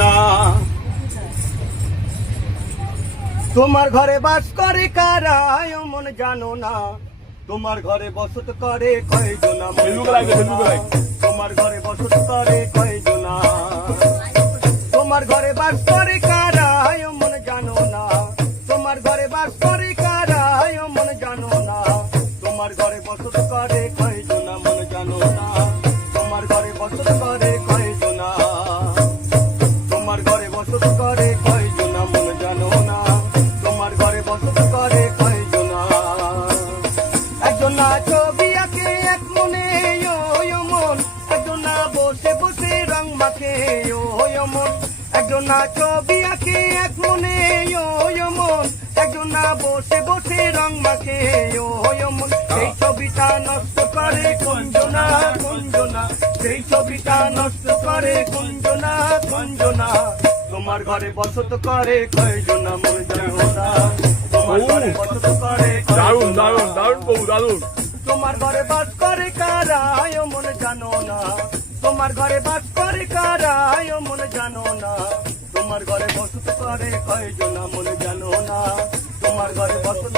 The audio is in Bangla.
না তোমার ঘরে বাস করে কারা মন জানো না, তোমার ঘরে বসত করে কয়জনা, তোমার ঘরে বসত করে কয়জনা, তোমার ঘরে বাস করে কারা মন জানো না, তোমার ঘরে বাস করে কারা মন জানো না, তোমার ঘরে বসত করে কয়জনা মন জানো না, তোমার ঘরে বসত করে কয়জনা, তোমার ঘরে বসত করে কয়জনা মন জানো না, তোমার ঘরে বসত করে কয়জনা। একজনা ছবি আঁকে এক মনে মন, একজনা বসে বসে রং মাখে মন, একজনা ছবি আঁকে এক মনে মন, একজনা বসে বসে রং মাখে মন, সেই ছবিটা নষ্ট করে কুঞ্জনা কুঞ্জনা, সেই ছবিটা নষ্ট করে কুঞ্জনা কুঞ্জনা, তোমার ঘরে বসত করে কয়জনা মন জানো না, তোমার ঘরে বসত করে দারুণ দারুণ দারুণ বহু দারুণ। তোমার ঘরে বাস করে কারা মন জানো না, তোমার ঘরে বাস করে কারা মন জানো না, তোমার ঘরে বসত করে কয়জনা মন জানো না, তোমার ঘরে বসত